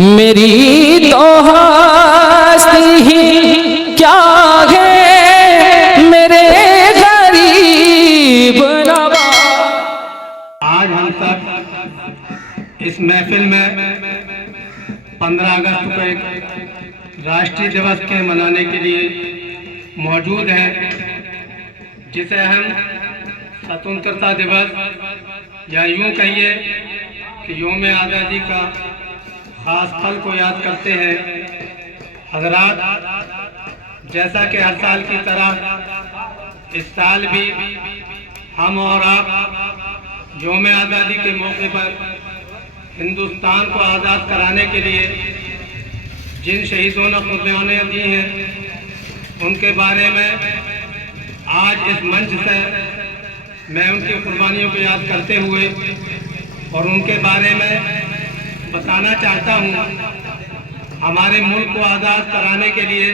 मेरी तो हस्ती ही क्या है मेरे गरीब नवाज। आज हम सब इस महफिल में 15 अगस्त को एक राष्ट्रीय दिवस के मनाने के लिए मौजूद हैं, जिसे हम स्वतंत्रता दिवस या यूं कहिए कि यौम आज़ादी का खास पल को याद करते हैं। हज़रात, जैसा कि हर साल की तरह इस साल भी हम और आप यौम आज़ादी के मौके पर हिंदुस्तान को आज़ाद कराने के लिए जिन शहीदों ने कुर्बानियाँ दी हैं उनके बारे में आज इस मंच से मैं उनकी कुर्बानियों को याद करते हुए और उनके बारे में बताना चाहता हूँ। हमारे मुल्क को आज़ाद कराने के लिए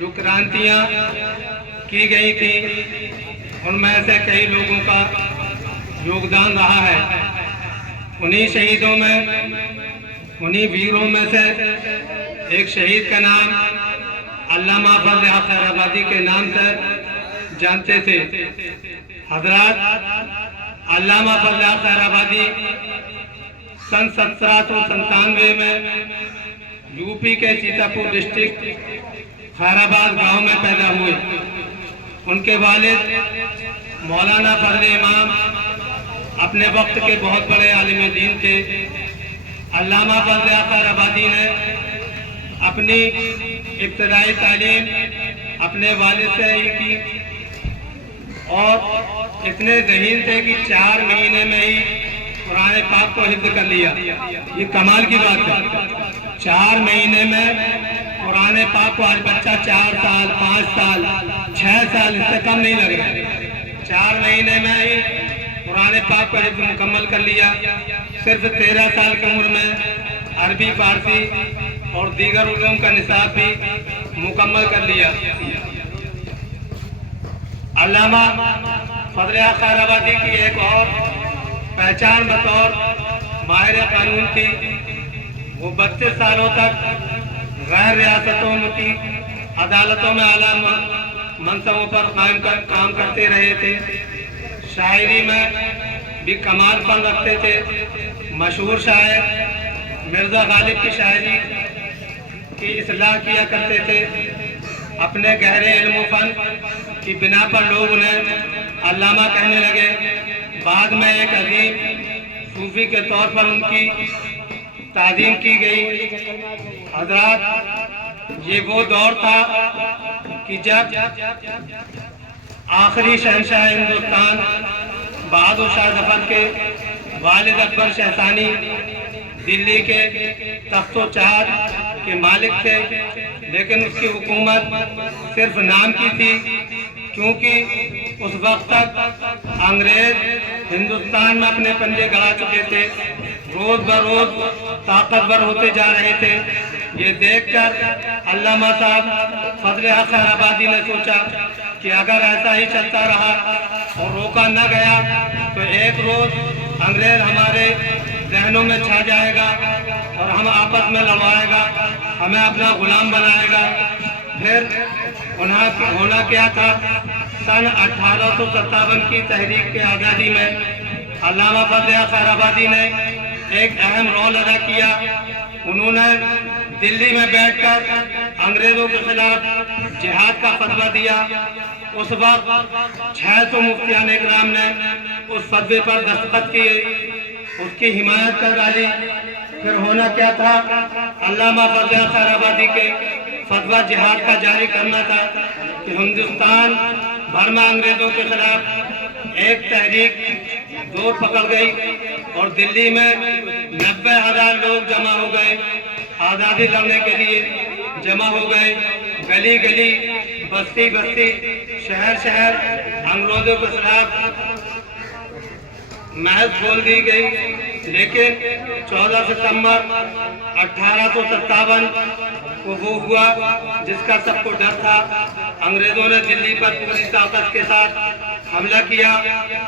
जो क्रांतियाँ की गई थी उनमें से कई लोगों का योगदान रहा है। उन्हीं शहीदों में, उन्हीं वीरों में से एक शहीद का नाम अल्लामा फजल हक खैराबादी के नाम से जानते थे। हज़रात, अल्लामा फजल हक खैराबादी सन 1797 में यूपी के सीतापुर डिस्ट्रिक्ट खैराबाद गांव में पैदा हुए। उनके वालिद मौलाना फजल इमाम अपने वक्त के बहुत बड़े आलिम दीन थे। अल्लामा फजल हक खैराबादी ने अपनी इब्तदाई तालीम अपने वालिद से ही की और इतने ज़हीन थे कि 4 महीने में ही कुरान पाक को हिफ्ज़ कर लिया। ये कमाल की बात है। 4 महीने में कुरान पाक को आज बच्चा 4 साल, 5 साल, 6 साल, इससे कम नहीं लग रहा। 4 महीने में ही कुरान पाक को हिफ्ज़ मुकम्मल कर लिया। सिर्फ 13 साल की उम्र में अरबी, फारसी और दीगर उलूम का निसाब भी मुकम्मल कर लिया। अल्लामा फजल हक खैराबादी की एक और पहचान बतौर माहिर कानून थी। वो 32 सालों तक गैर रियासतों की अदालतों में आला मनसबों पर काम करते रहे थे। शायरी में भी कमाल फन रखते थे। मशहूर शायर मिर्ज़ा गालिब की शायरी की इस्लाह किया करते थे। अपने गहरे इल्म फन की बिना पर लोग उन्हें अल्लामा कहने लगे। बाद में एक अजीम सूफी के तौर पर उनकी ताज़ीम की गई। हज़रात, ये वो दौर था कि जब आखिरी शहंशाह हिंदुस्तान बहादुर शाह जफर के वालिद अकबर शहसानी दिल्ली के तख्तो-चार के मालिक थे, लेकिन उसकी हुकूमत सिर्फ नाम की थी, क्योंकि उस वक्त तक अंग्रेज हिंदुस्तान में अपने पंजे गड़ा चुके थे, रोज बरोज ताकतवर होते जा रहे थे। ये देखकर अल्लामा साहब फजल हक खैराबादी ने सोचा कि अगर ऐसा ही चलता रहा और रोका न गया तो एक रोज अंग्रेज हमारे जहनों में छा जाएगा और हम आपस में लड़वाएगा, हमें अपना गुलाम बनाएगा। फिर उन्हें होना क्या था, सन 1857 की तहरीक के आज़ादी में अल्लामा फजल हक खैराबादी ने एक अहम रोल अदा किया। उन्होंने दिल्ली में बैठकर अंग्रेजों के खिलाफ जिहाद का फतवा दिया। उस वक्त 600 मुफ्तियान इकराम ने उस फतवे पर दस्तखत किए, उसकी हिमायत कर डाली। फिर होना क्या था, अल्लामा फजल हक खैराबादी के फतवा जिहाद का जारी करना था कि हिंदुस्तान भर में अंग्रेजों के खिलाफ एक तहरीक जोर पकड़ गई और दिल्ली में 90,000 लोग जमा हो गए, आज़ादी लड़ने के लिए जमा हो गए। गली गली, बस्ती बस्ती, शहर शहर अंग्रेजों के खिलाफ महज खोल दी गई। लेकिन 14 सितंबर 1857 को वो हुआ जिसका सबको डर था। अंग्रेजों ने दिल्ली पर पूरी ताकत के साथ हमला किया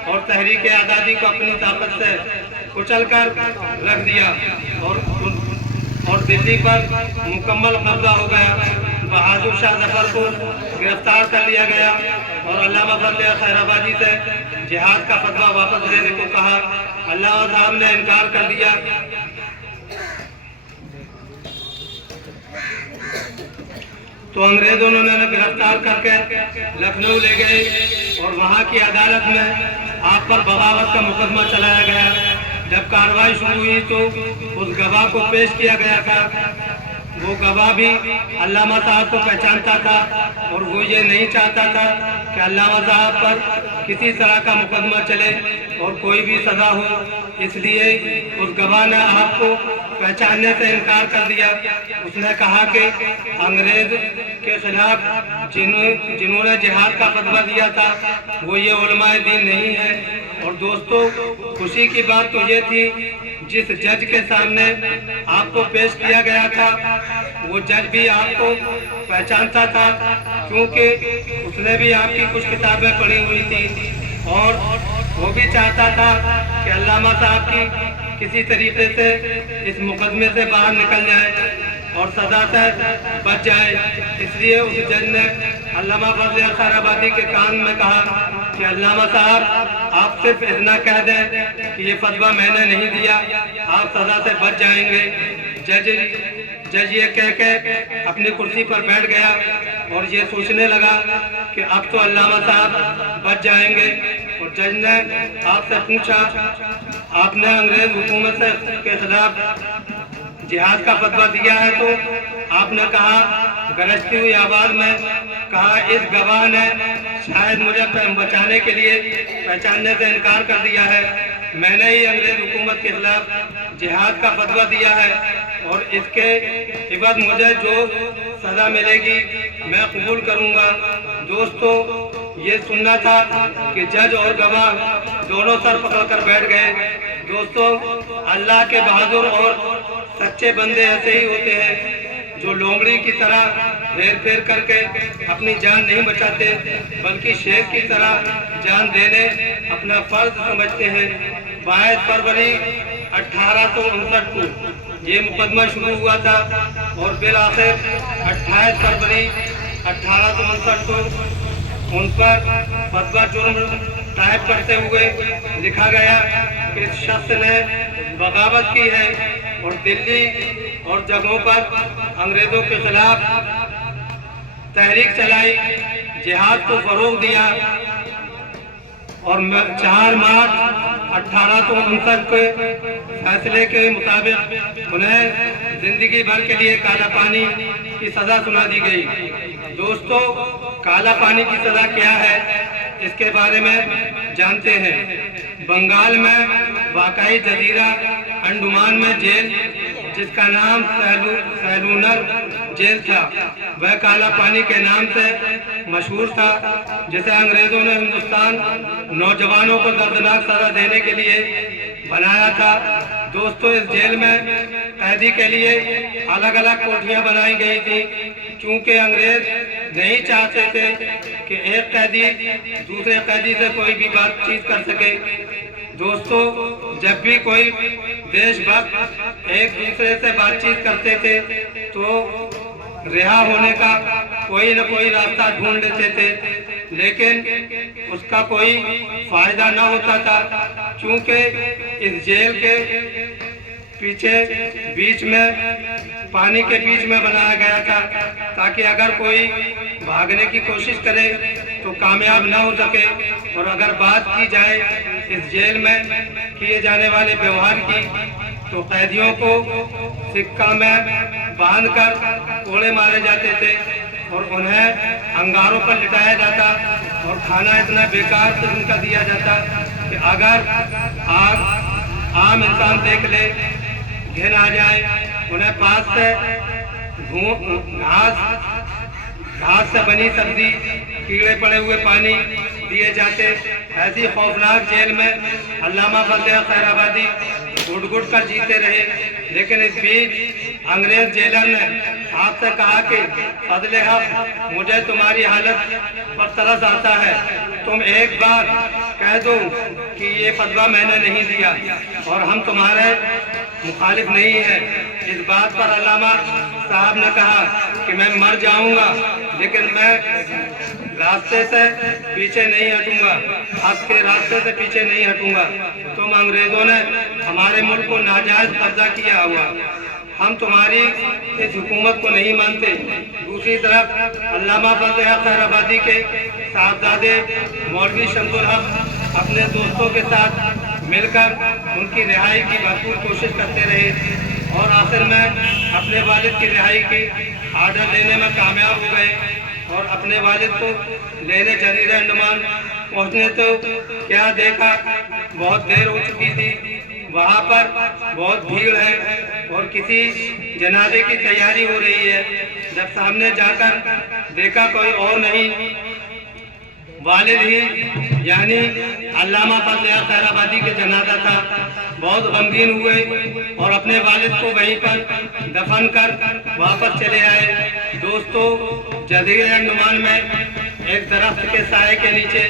और तहरीक आज़ादी को अपनी ताकत से कुचल कर रख दिया और और दिल्ली पर मुकम्मल कब्जा हो गया। बहादुर शाह जफर को गिरफ्तार कर लिया गया और अल्लामा फजल खैराबादी से जिहाद का फतवा वापस लेने को कहा। अल्लामा साहब ने इनकार कर दिया। तो अंग्रेजों ने उन्हें गिरफ्तार करके लखनऊ ले गए और वहां की अदालत में आप पर बगावत का मुकदमा चलाया गया। जब कार्रवाई शुरू हुई तो उस गवाह को पेश किया गया था। वो गवाह भी अल्लामा साहब को पहचानता था और वो ये नहीं चाहता था कि अल्लामा साहब पर किसी तरह का मुकदमा चले और कोई भी सजा हो, इसलिए उस गवाह ने आपको पहचानने से इनकार कर दिया। उसने कहा कि अंग्रेज के खिलाफ जिन्होंने जिहाद का फतवा दिया था वो ये उलमाए दीन नहीं है। और दोस्तों, खुशी की बात तो ये थी, जिस जज के सामने आपको पेश किया गया था वो जज भी आपको पहचानता था, क्योंकि उसने भी आपकी कुछ किताबें पढ़ी हुई थी और वो भी चाहता था कि अल्लामा साहब की किसी तरीके से इस मुकदमे से बाहर निकल जाए और सजा से बच जाए। इसलिए उस जज ने अल्लामा फजल खैराबादी के कान में कहा कि अल्लामा साहब, आप सिर्फ इतना कह दें कि ये फतवा मैंने नहीं दिया, आप सजा से बच जाएंगे। जज ये कह के अपनी कुर्सी पर बैठ गया और ये सोचने लगा कि अब तो अल्लामा साहब बच जाएंगे। और जज ने आपसे पूछा, आपने अंग्रेज हुकूमत के खिलाफ जिहाद का फतवा दिया है? तो आपने कहा, गरजती हुई आवाज में कहा, इस गवाह ने शायद मुझे बचाने के लिए पहचानने से इनकार कर दिया है। मैंने ही अंग्रेज हुकूमत के खिलाफ जिहाद का फतवा दिया है और इसके इवज मुझे जो सजा मिलेगी मैं कबूल करूंगा। दोस्तों, ये सुनना था कि जज और गवाह दोनों सर पकड़कर बैठ गए। दोस्तों, अल्लाह के बहादुर और सच्चे बंदे ऐसे ही होते हैं जो लोमड़ी की तरह हेर फेर करके अपनी जान नहीं बचाते, बल्कि शेर की तरह जान देने अपना फर्ज समझते हैं। 22 फरवरी 1859 को ये मुकदमा शुरू हुआ था और बिल आखिर 28 फरवरी 1859 को उन पर फतवा जुर्म टाइप करते हुए लिखा गया कि इस शख्स ने बगावत की है और दिल्ली और जगहों पर अंग्रेजों के खिलाफ तहरीक चलाई, जिहाद को फरोग दिया और 4 मार्च 1859 के फैसले के मुताबिक उन्हें जिंदगी भर के लिए काला पानी की सजा सुना दी गई। दोस्तों, काला पानी की सजा क्या है इसके बारे में जानते हैं। बंगाल में वाकई जजीरा अंडमान में जेल, जिसका नाम सैलूनर जेल था, वह काला पानी के नाम से मशहूर था, जिसे अंग्रेजों ने हिंदुस्तान नौजवानों को दर्दनाक सजा देने के लिए बनाया था। दोस्तों, इस जेल में कैदी के लिए अलग अलग कोठियां बनाई गई थी, क्योंकि अंग्रेज नहीं चाहते थे कि एक कैदी दूसरे कैदी से कोई भी बातचीत कर सके। दोस्तों, जब भी कोई देशभक्त एक दूसरे से बातचीत करते थे तो रिहा होने का कोई न कोई रास्ता ढूंढ लेते थे, लेकिन उसका कोई फायदा न होता था, क्योंकि इस जेल के पीछे बीच में पानी के बीच में बनाया गया था, ताकि अगर कोई भागने की कोशिश करे तो कामयाब न हो सके। और अगर बात की जाए इस जेल में किए जाने वाले व्यवहार की, तो कैदियों को सिक्का में बांधकर कोड़े मारे जाते थे और उन्हें अंगारों पर लिटाया जाता और खाना इतना बेकार किस्म का दिया जाता कि अगर आम इंसान देख ले, घिन आ जाए। उन्हें पास से घास से बनी सब्जी, कीड़े पड़े हुए पानी दिए जाते। ऐसी खौफनाक जेल में अल्लामा फजल खैराबादी घुट-घुट कर जीते रहे, लेकिन इस बीच अंग्रेज जेलर ने आपसे कहा कि फजले हक, मुझे तुम्हारी हालत पर तरस आता है, तुम एक बार कह दो कि ये फतवा मैंने नहीं दिया और हम तुम्हारे मुखालिफ नहीं है। इस बात पर अल्लामा साहब ने कहा कि मैं मर जाऊंगा लेकिन मैं रास्ते से पीछे नहीं हटूंगा, आपके रास्ते से पीछे नहीं हटूंगा। तुम अंग्रेजों ने हमारे मुल्क को नाजायज कब्जा किया हुआ, हम तुम्हारी इस हुकूमत को नहीं मानते। दूसरी तरफ अल्लामा फजल हक खैराबादी के साहबजादे मौलवी शमसुल हक अपने दोस्तों के साथ मिलकर उनकी रिहाई की भरपूर कोशिश करते रहे और आखिर में अपने वालिद की रिहाई की आर्डर लेने में कामयाब हो गए और अपने वालिद को लेने जजीरा अंडमान पहुंचने तो क्या देखा, बहुत देर हो चुकी थी, वहाँ पर बहुत भीड़ है और किसी जनाजे की तैयारी हो रही है। जब सामने जाकर देखा कोई और नहीं, वालिद ही यानी अल्लामा फजल हक खैराबादी के जनाजा था। बहुत गमगीन हुए और अपने वालिद को वहीं पर दफन कर वापस चले आए। दोस्तों, जजीरा अंडमान में एक दरख्त के साए के नीचे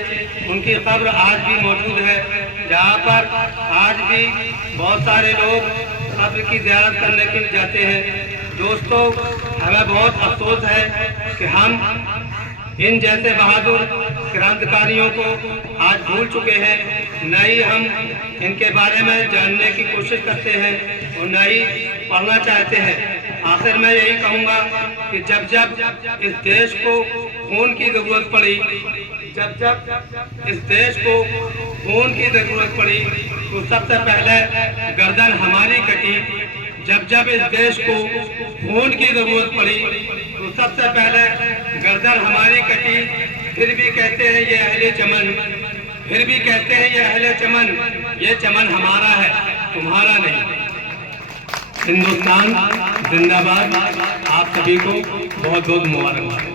उनकी कब्र आज भी मौजूद है, जहाँ पर आज भी बहुत सारे लोग कब्र की ज़ियारत करने के लिए जाते हैं। दोस्तों, हमें बहुत अफसोस है कि हम इन जैसे बहादुर क्रांतिकारियों को आज भूल चुके हैं, न ही हम इनके बारे में जानने की कोशिश करते हैं और न ही पढ़ना चाहते हैं। आखिर मैं यही कहूँगा कि जब जब इस देश को खून की ज़रूरत पड़ी, जब जब इस देश को खून की ज़रूरत पड़ी तो सबसे पहले गर्दन हमारी कटी। जब जब इस देश को खून की ज़रूरत पड़ी तो सबसे पहले गर्दन हमारी कटी। फिर भी कहते हैं ये अहले चमन, फिर भी कहते हैं ये अहले चमन, ये चमन हमारा है, तुम्हारा नहीं। हिंदुस्तान जिंदाबाद। आप सभी को बहुत बहुत मुबारक।